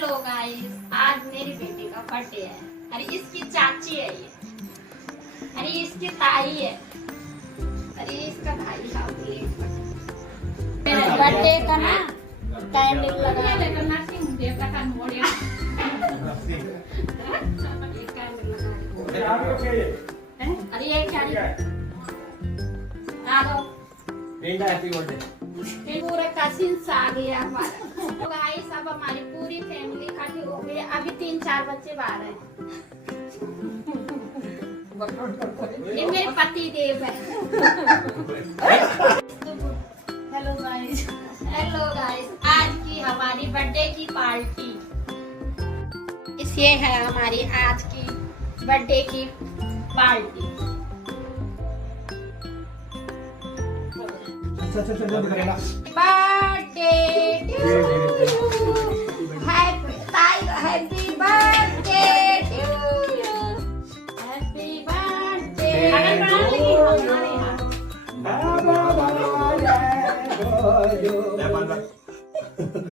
Hello guys, आज मेरी बेटी का बर्थडे है। अरे इसकी चाची है ये, अरे इसकी ताई है, अरे इसका भाई है। मेरे बर्थडे का ना कैंडल लगा लेकर नर्सिंग देवता का मोड़िया अरे ये क्या हैप्पी बर्थडे पूरा कसिन्स आ गया हमारा। तो गाइस अब हमारी पूरी फैमिली इकट्ठी हो गई। अभी 3-4 बच्चे बाहर हैं। ये मेरे पति देव है। हेलो गाइस, आज की हमारी बर्थडे की पार्टी ये है। हमारी आज की बर्थडे की party. Birthday to you, happy birthday to you, happy birthday.